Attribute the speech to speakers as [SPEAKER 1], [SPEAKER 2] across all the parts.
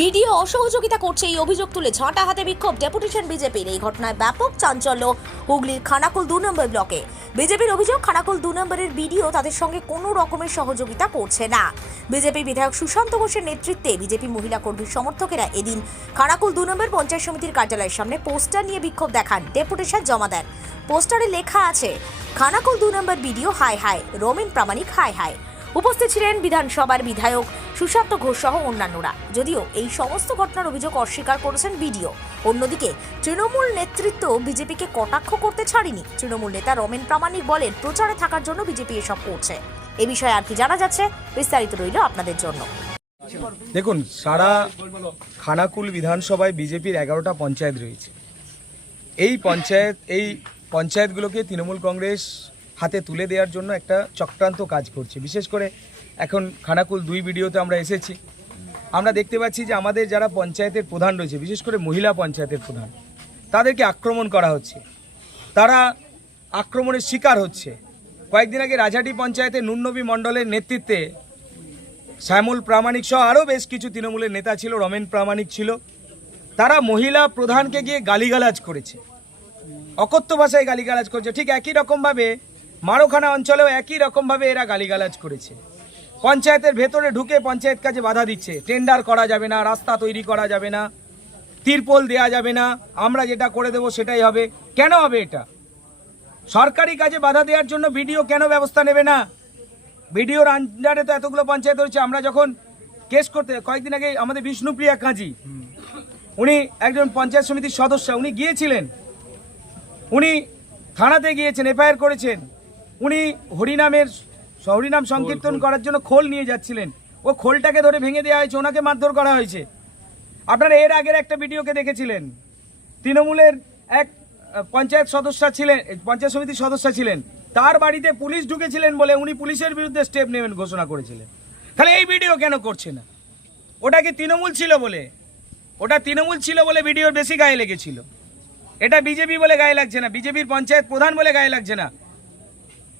[SPEAKER 1] BDO অসহযোগিতা করছে এই অভিযোগ তুলে ঝাঁটা হাতে বিক্ষোভ ডেপুটেশন বিজেপির। এই ঘটনায় ব্যাপক চাঞ্চল্য হুগলির খানাকুল দু নম্বর ব্লকে। বিজেপির অভিযোগ, খানাকুল দু নম্বরের বিডিও তাদের সঙ্গে কোনো রকমের সহযোগিতা করছে না। বিজেপি বিধায়ক সুশান্ত ঘোষের নেতৃত্বে বিজেপি মহিলা কর্মীর সমর্থকেরা এদিন খানাকুল দু নম্বর পঞ্চায়েত সমিতির কার্যালয়ের সামনে পোস্টার নিয়ে বিক্ষোভ দেখান, ডেপুটেশন জমা দেন। পোস্টারে লেখা আছে, খানাকুল দু নম্বর বিডিও হাই হাই রোমিন প্রামাণিক হাই হাই উপস্থিত ছিলেন বিধানসভার বিধায়ক সুশান্ত ঘোষ সহ অন্যান্যরা। যদিও এই সমস্ত ঘটনার অভিযোগ অস্বীকার করেছেন বিডিও। অন্যদিকে তৃণমূল নেতৃত্ব বিজেপিকে কটাক্ষ করতে ছাড়েনি। তৃণমূল নেতা রমেন প্রামাণিক বলেন, প্রচারে থাকার জন্য বিজেপি এসব করছে। এ বিষয়ে আর কি জানা যাচ্ছে, বিস্তারিত রইল আপনাদের জন্য।
[SPEAKER 2] দেখুন, সারা খানাকুল বিধানসভায় বিজেপির এগারোটা পঞ্চায়েত রয়েছে। এই পঞ্চায়েত, এই পঞ্চায়েতগুলোকে তৃণমূল কংগ্রেস হাতে তুলে দেওয়ার জন্য একটা চক্রান্ত কাজ করছে। বিশেষ করে এখন খানাকুল দুই ভিডিওতে আমরা এসেছি। আমরা দেখতে পাচ্ছি যে আমাদের যারা পঞ্চায়েতের প্রধান রয়েছে, বিশেষ করে মহিলা পঞ্চায়েতের প্রধান, তাদেরকে আক্রমণ করা হচ্ছে। তারা আক্রমণের শিকার হচ্ছে। কয়েকদিন আগে রাজাটি পঞ্চায়েতে নুন্নবী মণ্ডলের নেতৃত্বে শ্যামল প্রামাণিক সহ আরও বেশ কিছু তৃণমূলের নেতা ছিল, রমেন প্রামাণিক ছিল। তারা মহিলা প্রধানকে গিয়ে গালিগালাজ করেছে। অকথ্য ভাষায় গালিগালাজ করেছে। ঠিক একই রকমভাবে মারোখানা অঞ্চলেও একই রকমভাবে এরা গালিগালাজ করেছে। পঞ্চায়েতের ভেতরে ঢুকে পঞ্চায়েত কাজে বাধা দিচ্ছে। টেন্ডার করা যাবে না, রাস্তা তৈরি করা যাবে না, তিরপল দেয়া যাবে না, আমরা যেটা করে দেবো সেটাই হবে। কেন হবে এটা? সরকারি কাজে বাধা দেওয়ার জন্য ভিডিও কেন ব্যবস্থা নেবে না? বিডিওর আন্ডারে তো এতগুলো পঞ্চায়েত রয়েছে, আমরা যখন কেস করতে, কয়েকদিন আগে আমাদের বিষ্ণুপ্রিয়া কাজী, উনি একজন পঞ্চায়েত সমিতির সদস্য, উনি গিয়েছিলেন। উনি থানাতে গিয়েছেন, এফআইআর করেছেন। উনি হরিনামের হরিনাম সংকীর্তন করার জন্য খোল নিয়ে যাচ্ছিলেন। ও খোলটাকে ধরে ভেঙে দেওয়া হয়েছে ওনাকে মারধর করা হয়েছে। আপনারা এর আগের একটা ভিডিওকে দেখেছিলেন। তৃণমূলের এক পঞ্চায়েত সদস্য ছিলেন পঞ্চায়েত সমিতির সদস্য ছিলেন। তার বাড়িতে পুলিশ ঢুকেছিলেন বলে উনি পুলিশের বিরুদ্ধে স্টেপ নেবেন ঘোষণা করেছিলেন। তাহলে এই ভিডিও কেন করছে না? ওটা কি তৃণমূল ছিল বলে? ওটা তৃণমূল ছিল বলে ভিডিওর বেশি গায়ে লেগেছিল। এটা বিজেপি বলে গায়ে লাগছে না বিজেপির পঞ্চায়েত প্রধান বলে গায়ে লাগছে না।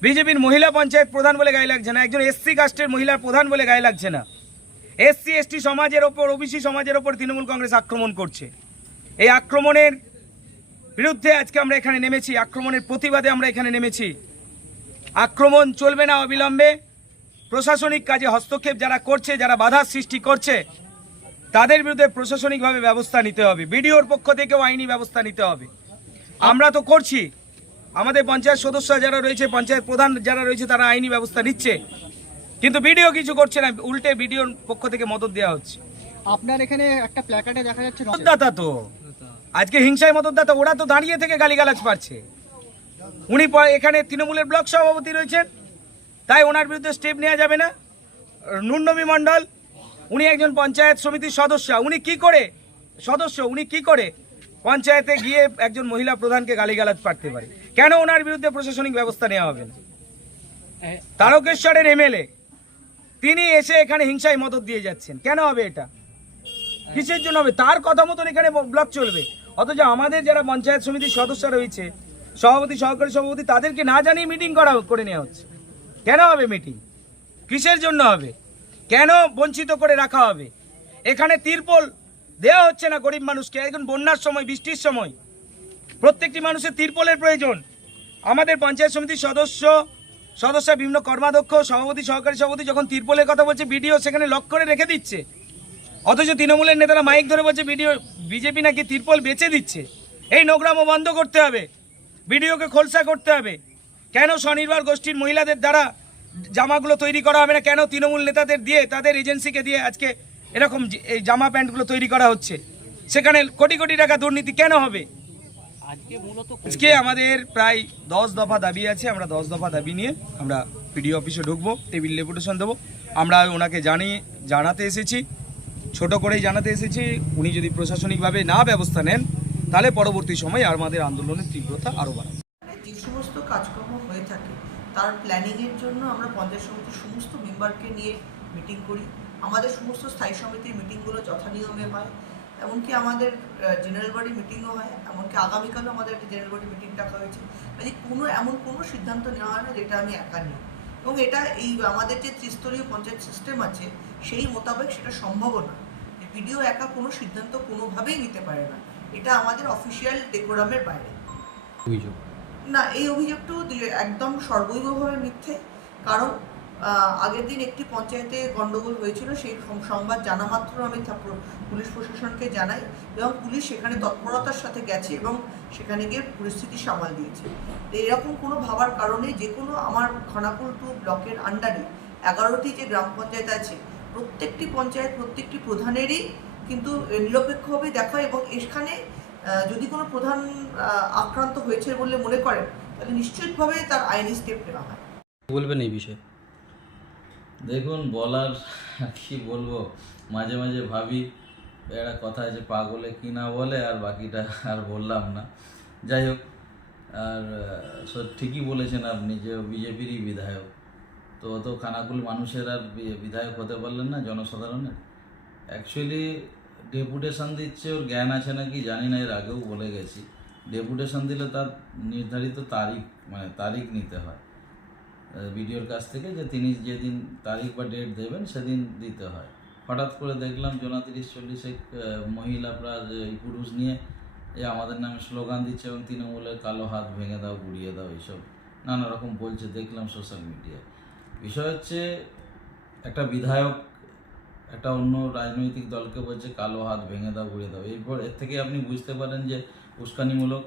[SPEAKER 2] বিজেপির মহিলা পঞ্চায়েত প্রধান বলে গায়ে লাগছে না, একজন এসসি কাস্টের মহিলার প্রধান বলে গায়ে লাগছে না। এসসি, এসটি সমাজের ওপর, ওবিসি সমাজের ওপর তৃণমূল কংগ্রেস আক্রমণ করছে। এই আক্রমণের বিরুদ্ধে আজকে আমরা এখানে নেমেছি, আক্রমণের প্রতিবাদে আমরা এখানে নেমেছি। আক্রমণ চলবে না অবিলম্বে। প্রশাসনিক কাজে হস্তক্ষেপ যারা করছে, যারা বাধার সৃষ্টি করছে, তাদের বিরুদ্ধে প্রশাসনিকভাবে ব্যবস্থা নিতে হবে। বিডিওর পক্ষ থেকেও আইনি ব্যবস্থা নিতে হবে। আমরা তো করছি। আমাদের পঞ্চায়েত সদস্য যারা রয়েছে পঞ্চায়েত প্রধান যারা রয়েছে তারা আইনি ব্যবস্থা নিচ্ছে। কিন্তু বিডিও কিছু করছে না উল্টে বিডিওর পক্ষ থেকে মদত দেওয়া হচ্ছে।
[SPEAKER 3] আপনার এখানে একটা প্ল্যাকার্ডে দেখা যাচ্ছে
[SPEAKER 2] মতদাতা তো। আজকে হিংসায় মদতদাতা ওরা তো দাঁড়িয়ে থেকে গালিগালাজ পাচ্ছে উনি এখানে তৃণমূলের ব্লক সভাপতি রয়েছেন তাই ওনার বিরুদ্ধে স্টেপ নেওয়া যাবে না। নুন্নবী মণ্ডল উনি একজন পঞ্চায়েত সমিতির সদস্য। উনি কি করে সদস্য উনি কি করে পঞ্চায়েতে গিয়ে একজন মহিলা প্রধানকে গালিগালাজ পাঠতে পারে। কেন ওনার বিরুদ্ধে প্রশাসনিক ব্যবস্থা নেওয়া হবে? না তারকেশ্বরের এমএলএ, তিনি এসে এখানে হিংসায় মদত দিয়ে যাচ্ছেন। কেন হবে এটা? কিসের জন্য হবে? তার কথা মতন এখানে ব্লক চলবে। অথচ আমাদের যারা পঞ্চায়েত সমিতির সদস্য রয়েছে, সভাপতি, সহকারী সভাপতি, তাদেরকে না জানিয়ে মিটিং করা করে নেওয়া হচ্ছে। কেন হবে মিটিং কিসের জন্য হবে? কেন বঞ্চিত করে রাখা হবে? এখানে তিরপল দেওয়া হচ্ছে না গরিব মানুষকে। এখন বন্যার সময়, বৃষ্টির সময় প্রত্যেকটি মানুষের তিরপলের প্রয়োজন। আমাদের পঞ্চায়েত সমিতির সদস্য সদস্য বিভিন্ন কর্মাধ্যক্ষ, সভাপতি, সহকারী সভাপতি যখন তিরপলের কথা বলছে, বিডিও সেখানে লক করে রেখে দিচ্ছে। অথচ তৃণমূলের নেতারা মাইক ধরে বলছে, বিডিও, বিজেপি নাকি তিরপল বেচে দিচ্ছে? এই নোংরামো বন্ধ করতে হবে। বিডিওকে খোলসা করতে হবে। কেন স্বনির্ভর গোষ্ঠীর মহিলাদের দ্বারা জামাগুলো তৈরি করা হবে না? কেন তৃণমূল নেতাদের দিয়ে, তাদের এজেন্সিকে দিয়ে আজকে এরকম যে- এই জামা প্যান্টগুলো তৈরি করা হচ্ছে। সেখানে কোটি কোটি টাকা দুর্নীতি কেন হবে? আজকে আমাদের প্রায় দশ দফা দাবি আছে। আমরা দশ দফা দাবি নিয়ে আমরা পিডিও অফিসে ঢুকবো টেবিল ডেপুটেশন দেবো। আমরা ওনাকে জানি জানাতে এসেছি ছোট করেই জানাতে এসেছি। উনি যদি প্রশাসনিকভাবে না ব্যবস্থা নেন তাহলে পরবর্তী সময় আমাদের আন্দোলনের তীব্রতা আরও বাড়াবে।
[SPEAKER 4] যে সমস্ত কাজকর্ম হয়ে থাকে তার প্ল্যানিংয়ের জন্য আমরা পঞ্চায়েত সমিতির সমস্ত মেম্বারকে নিয়ে মিটিং করি। আমাদের সমস্ত স্থায়ী সমিতির মিটিংগুলো যথানিয়মে হয় এমনকি আমাদের জেনারেল বডি মিটিংও হয় এমনকি আগামীকালও আমাদের একটা জেনারেল বডি মিটিং ডাকা হয়েছে। মানে কোনো এমন কোনো সিদ্ধান্ত নেওয়া হয় না যেটা আমি একা নিই। এবং এটা এই আমাদের যে ত্রিস্তরীয় পঞ্চায়েত সিস্টেম আছে সেই মোতাবেক সেটা সম্ভবও না। ভিডিও একা কোনো সিদ্ধান্ত কোনোভাবেই নিতে পারে না। এটা আমাদের অফিসিয়াল ডেকোরামের বাইরে। না এই অভিযোগটাও একদম সর্বৈবভাবে মিথ্যে। কারণ আগের দিন একটি পঞ্চায়েতে গন্ডগোল হয়েছিল, সেই সংবাদ জানা মাত্র আমি পুলিশ প্রশাসনকে জানাই এবং পুলিশ সেখানে তৎপরতার সাথে গেছে এবং সেখানে গিয়ে পরিস্থিতি সামাল দিয়েছে। এরকম কোনো ভাবার কারণে যে কোনো আমার খানাকুল টু ব্লকের আন্ডারে এগারোটি যে গ্রাম পঞ্চায়েত আছে, প্রত্যেকটি পঞ্চায়েত প্রত্যেকটি প্রধানেরই কিন্তু নিরপেক্ষভাবে দেখা এবং এখানে যদি কোনো প্রধান আক্রান্ত হয়েছে বলে মনে করেন, তাহলে নিশ্চিতভাবে তার আইনি স্টেপ নেওয়া হয়।
[SPEAKER 5] বলবেন এই বিষয়ে।
[SPEAKER 6] দেখুন, বলার কি বলব? মাঝে মাঝে ভাবি, একটা কথা আছে, পাগলে কি না বলে, আর বাকিটা আর বললাম না। যাই হোক, আর ঠিকই বলেছেন আপনি যে বিজেপিরই বিধায়ক। তো অত খানাকুল মানুষের আর বিধায়ক হতে পারলেন না, জনসাধারণের। অ্যাকচুয়ালি ডেপুটেশন দিচ্ছে, ওর জ্ঞান আছে নাকি জানি না, এর আগেও বলে গেছি। ডেপুটেশন দিলে তার নির্ধারিত তারিখ মানে তারিখ নিতে হয়। ভিডিওর কাছ থেকে যে তিনি যেদিন তারিখ বা ডেট দেবেন সেদিন দিতে হয়। হঠাৎ করে দেখলাম জোনা তিরিশ চল্লিশে মহিলা প্রায় এই পুরুষ নিয়ে এ আমাদের নামে স্লোগান দিচ্ছে এবং তৃণমূলের কালো হাত ভেঙে দাও, গুড়িয়ে দাও এইসব। নানা রকম বলছে, দেখলাম সোশ্যাল মিডিয়ায় বিষয় হচ্ছে, একটা বিধায়ক, একটা অন্য রাজনৈতিক দলকে বলছে, কালো হাত ভেঙে দাও, গুড়িয়ে দাও। এরপর এর থেকে আপনি বুঝতে পারেন যে উস্কানিমূলক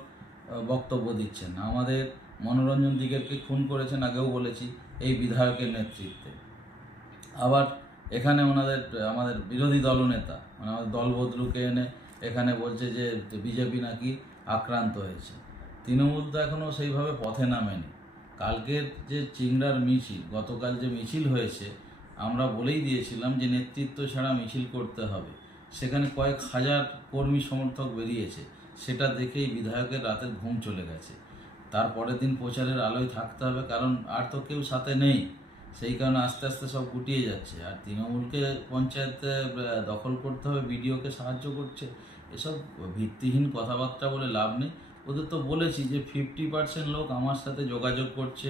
[SPEAKER 6] বক্তব্য দিচ্ছেন। আমাদের মনোরঞ্জন দিগেরকে খুন করেছেন আগেও বলেছি, এই বিধায়কের নেতৃত্বে। আবার এখানে ওনাদের, আমাদের বিরোধী দলনেতা মানে আমাদের দল বদলুকে এনে এখানে বলছে যে বিজেপি নাকি আক্রান্ত হয়েছে। তৃণমূল তো এখনও সেইভাবে পথে নামেনি। কালকের যে চিংড়ার মিছিল, গতকাল যে মিছিল হয়েছে, আমরা বলেই দিয়েছিলাম যে নেতৃত্ব ছাড়া মিছিল করতে হবে। সেখানে কয়েক হাজার কর্মী সমর্থক বেরিয়েছে। সেটা দেখেই বিধায়কের রাতের ঘুম চলে গেছে। তার পরের দিন প্রচারের আলোয় থাকতে হবে, কারণ আর তো কেউ সাথে নেই। সেই কারণে আস্তে আস্তে সব গুটিয়ে যাচ্ছে। আর তৃণমূলকে, পঞ্চায়েতে দখল করতে হবে, বিডিওকে সাহায্য করছে, এসব ভিত্তিহীন কথাবার্তা বলে লাভ নেই। ওদের তো বলেছি যে ফিফটি পার্সেন্ট লোক আমার সাথে যোগাযোগ করছে,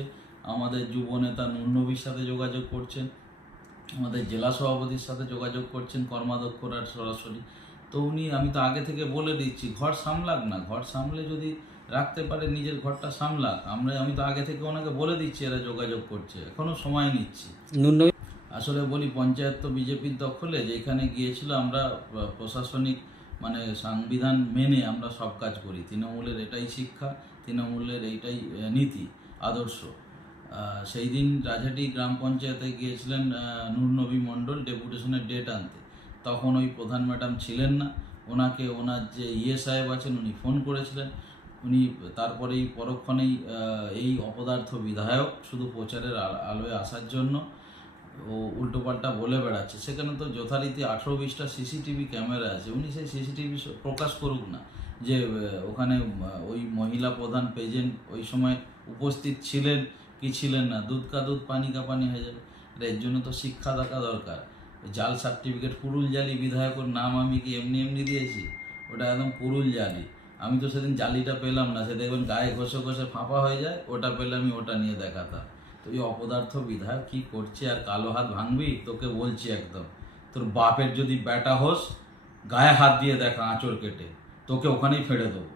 [SPEAKER 6] আমাদের যুব নেতা নুরনবীর সাথে যোগাযোগ করছেন, আমাদের জেলা সভাপতির সাথে যোগাযোগ করছেন, কর্মাধ্যক্ষরা সরাসরি। তো উনি আমি তো আগে থেকে বলে দিচ্ছি ঘর সামলাক না। ঘর সামলে যদি রাখতে পারে নিজের ঘরটা সামলাক। আমরা আমি তো আগে থেকে ওনাকে বলে দিচ্ছি এরা যোগাযোগ করছে। এখনও সময় নিচ্ছি। আসলে বলি পঞ্চায়েত তো বিজেপির দখলে যেখানে গিয়েছিল আমরা প্রশাসনিক মানে সংবিধান মেনে আমরা সব কাজ করি। তৃণমূলের এটাই শিক্ষা তৃণমূলের এইটাই নীতি আদর্শ। সেই দিন রাজহাটি গ্রাম পঞ্চায়েতে গিয়েছিলেন নূরনবী মণ্ডল ডেপুটেশনের ডেট আনতে। তখন ওই প্রধান ম্যাডাম ছিলেন না। ওনাকে ওনার যে ইয়ে সাহেব আছেন, উনি ফোন করেছিলেন। উনি তারপরেই পরক্ষণেই এই অপদার্থ বিধায়ক শুধু প্রচারের আল- আলোয় আসার জন্য ও উল্টোপাল্টা বলে বেড়াচ্ছে। সেখানে তো যথারীতি আঠেরো বিশটা সিসিটিভি ক্যামেরা আছে। উনি সেই সিসিটিভি প্রকাশ করুক না যে ওখানে ওই মহিলা প্রধান পেজেন্ট ওই সময় উপস্থিত ছিলেন কি ছিলেন না। দুধ কা দুধ, পানি কা পানি হয়ে যাবে। এর জন্য তো শিক্ষা থাকা দরকার। জাল সার্টিফিকেট পুরুল জালি, বিধায়কের নাম আমি কি এমনি এমনি দিয়েছি? ওটা একদম পুরুল জালি। আমি তো সেদিন জালিটা পেলাম না, সে দেখবেন গায়ে ঘষে ঘষে ফাঁপা হয়ে যায়, ওটা পেলে আমি ওটা নিয়ে দেখাতাম। তো এই অপদার্থ বিধায়ক কি করছে আর কালো হাত ভাঙবি? তোকে বলছি একদম। তোর বাপের যদি ব্যাটা হোস, গায়ে হাত দিয়ে দেখা আঁচড় কেটে, তোকে ওখানেই ফেড়ে দেবো।